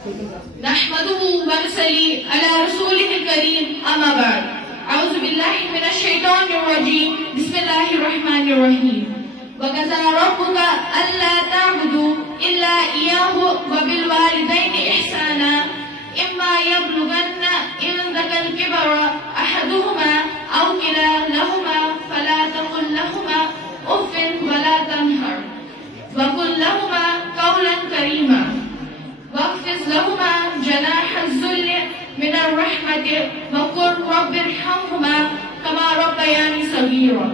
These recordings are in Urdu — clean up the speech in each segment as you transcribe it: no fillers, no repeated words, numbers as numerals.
نحمده ونصلي على رسوله الكريم أما بعد أعوذ بالله من الشيطان الرجيم بسم الله الرحمن الرحيم وقضى ربك ألا تعبدوا إلا إياه وبالوالدين إحسانا إما يبلغن عندك الكبر أحدهما أو كلاهما فلا تقل لهما أف ولا تنهر وقل لهما قولا كريما واخفض لهما جناح الذل من الرحمة وقل رب ارحمهما كما ربياني صغيرا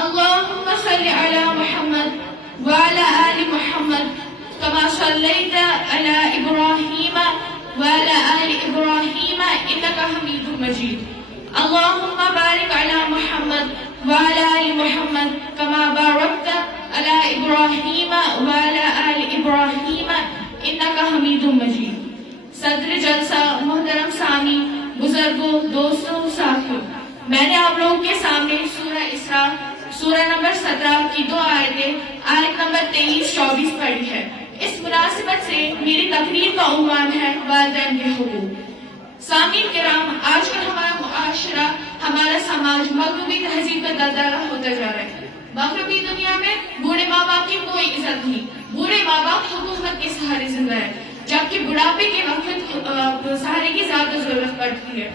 اللهم صل على محمد وعلى آل محمد كما صليت على إبراهيم وعلى آل إبراهيم إنك حميد مجيد اللهم بارك على محمد وعلى آل محمد كما باركت على إبراهيم وعلى آل إبراهيم إنك حميد مجيد صدر جلسہ محترم سامی بزرگوں دوستوں ساتھیوں میں نے آپ لوگوں کے سامنے سورہ اسراء سورہ نمبر 17 کی دو آیتیں آیت نمبر 23-24 پڑھی ہے. اس مناسبت سے میری تقریر کا عنوان ہے والدین کے حقوق. سامعین کرام، آج کل ہمارا معاشرہ، ہمارا سماج مغربی تہذیب کا دلدلہ ہوتا جا رہا ہے. مغربی دنیا میں بوڑھے ماں باپ کی کوئی عزت نہیں. بوڑھے ماں باپ حکومت کے سہارے زندہ ہے، جبکہ بڑھاپے کے وقت سہارے کی زیادہ ضرورت پڑتی ہے.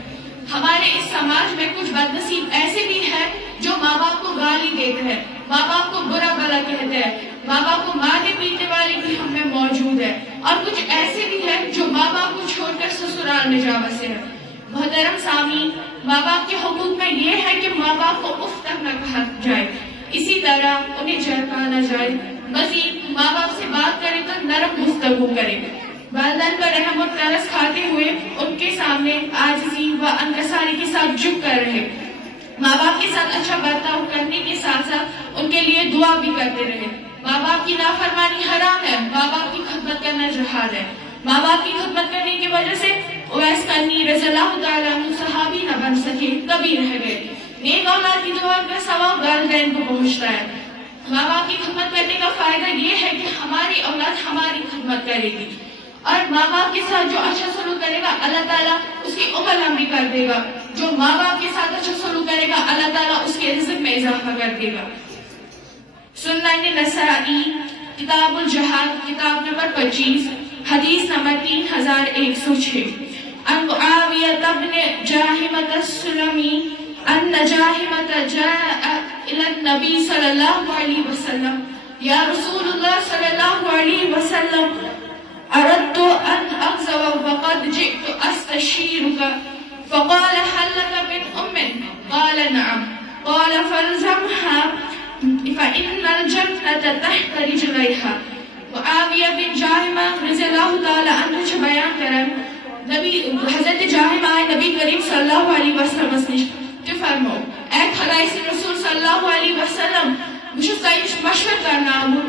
ہمارے اس سماج میں کچھ بدنصیب ایسے بھی ہیں جو ماں باپ کو گالی دیتے ہیں، ماں باپ کو برا بھلا کہتے ہیں، ماں باپ کو مارنے پیٹنے والے بھی ہم میں موجود ہیں، اور کچھ ایسے بھی ہیں جو ماں باپ کو چھوڑ کر سسرال میں جا بسے ہیں. محترم سامعین، ماں باپ کے حقوق میں یہ ہے کہ ماں باپ کو اف تک نہ کہا جائے، اسی طرح انہیں جھڑکا نہ جائے. مزید ماں باپ سے بات کرے تو نرم گفتگو کرے. والدین پر رحم اور ترس کھاتے ہوئے ان کے سامنے عاجزی و انکساری کے ساتھ جھک کر رہے. ماں باپ کے ساتھ اچھا برتاؤ کرنے کے ساتھ ساتھ ان کے لیے دعا بھی کرتے رہے. ماں باپ کی نافرمانی حرام ہے، ماں باپ کی خدمت کرنا جہاد ہے. ماں باپ کی خدمت کرنے کی وجہ سے اویس کرنی رضی اللہ تعالیٰ عنہ صحابی نہ بن سکے، کبھی رہ گئے. نیک اولاد کی دعا کا ثواب والدین کو پہنچتا ہے. ماں باپ کی خدمت کرنے کا فائدہ یہ ہے کہ ہماری اولاد ہماری خدمت کرے گی، اور ماں باپ کے ساتھ جو اچھا سلوک کرے گا اللہ تعالیٰ اس کی عمر لمبی کر دے گا. جو ماں باپ کے ساتھ اچھا سلوک کرے گا اللہ تعالیٰ اس کے رزق میں اضافہ کر دے گا. سنن نسائی کتاب الجہاد کتاب نمبر 25 حدیث نمبر 3106 عن معاویہ بن جاہمۃ السلمی ان جاہمۃ جاء الى النبی صلی اللہ علیہ وسلم یا رسول اللہ صلی اللہ علیہ وسلم اردت ان اغزو وقد جئت استشیرک فقال هل لك من ام قال نعم قال فالزمها فإن الجنة تحت رجليها. معاویہ بن جاہمہ رضی اللہ تعالیٰ عنہ سے بیان کرن نبی حضرت جاہمہ آئے نبی کریم صلی اللہ علیہ وسلم اسنش تو فرمو اے خدایس رسول صلی اللہ علیہ وسلم مجھے سائنش مشور کرنا ہوں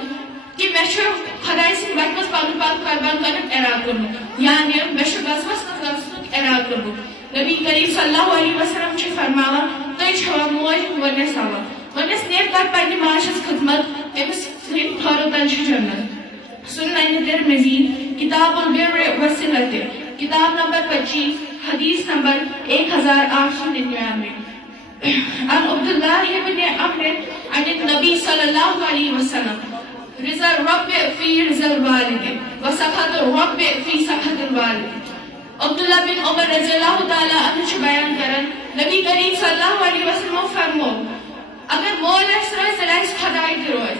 کہ میں چھو خدایس وقت پانو پاک قربان کرن اراد کرنو، یعنی میں چھو بس نفسنک اراد کرنو. نبی کریم صلی اللہ علیہ وسلم چھو فرماوا تو چھو موج ونس آوا ونس نیب کر پڑھنی معاشس خدمت امس سرین خاروتن چھو جنت. سنن ترمذی کتاب البر والصلۃ کتاب نمبر 25 حدیث نمبر 1899 عن عبد الله بن عمرو عن النبي صلى الله عليه وسلم رضا الرب في رضا الوالد وسخط الرب في سخط الوالد. عبداللہ بن عمر رضی اللہ تعالیٰ عنہ سے بیان کرن نبی کریم صلی اللہ علیہ وسلم فرمو اگر مول اس راز دلائس خدای دروز،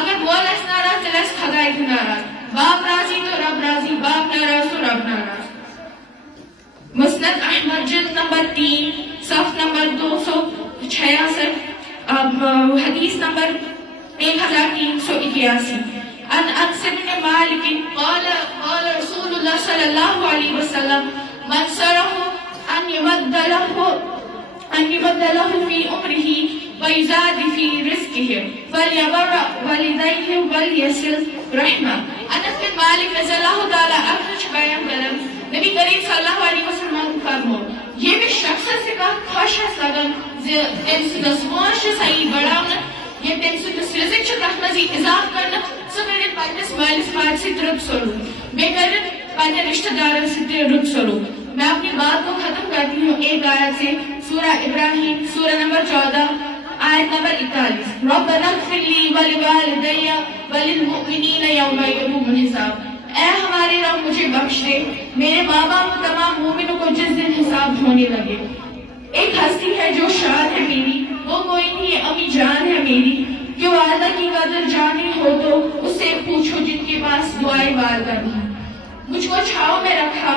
اگر مول اس ناراض دلائس خدای ناراض، باپ راضی تو رب راضی، باپ ناراض تو رب ناراض. مسند احمد جلد نمبر 3 صف نمبر 266 حدیث نمبر 1381 عن انس بن مالک قال قال رسول اللہ صلی اللہ علیہ وسلم من سره ان يمد له في عمره ويزاد في رزقه فليبر والديه وليصل رحمه. انس بن مالک رضی اللہ تعالی عنہ بیان کرن نبی کریم صلی اللہ علیہ وسلم فرمو یہ بھی شخص سے کا خوش لگن تم سے دسموش صحیح بڑھانا یہ تم سے دس رزق چھ تحت مزید اضاف کرنا سو کرن پاکس مالس پاک سے ترب سرو بے کرن پنے رشتہ داروں سے رخ سلوک. میں اپنی بات کو ختم کرتی ہوں ایک آیت سے, سورہ ابراہیم سورہ نمبر 14 آیت نمبر 41. ربنا اغفر لی ولوالدی وللمؤمنین یوم یقوم الحساب. اے ہمارے رب مجھے بخش دے, میرے ماں باپ تمام مومنوں کو جس دن حساب ہونے لگے. ایک ہستی ہے جو شان ہے میری, وہ کوئی نہیں امی جان ہے میری, جو والدہ کی قدر جانی ہو تو اس سے پوچھو جن کے پاس دعائیں والدہ بھی. مجھ کو چھاؤں میں رکھا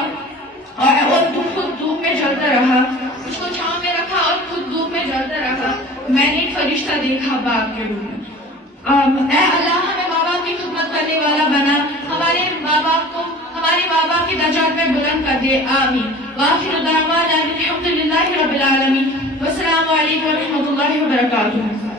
اور تم خود دھوپ میں جلتا رہا, مجھ کو چھاؤں میں رکھا اور خود دھوپ میں جلتا رہا, میں نے ایک فرشتہ دیکھا باپ کے روپ میں. اے اللہ ہمیں ماں باپ کی خدمت کرنے والا بنا, ہمارے ماں باپ کی درجات میں بلند کر دے, آمین. وآخر دعوانا الحمد للہ رب العالمین. والسلام علیکم ورحمۃ اللہ وبرکاتہ.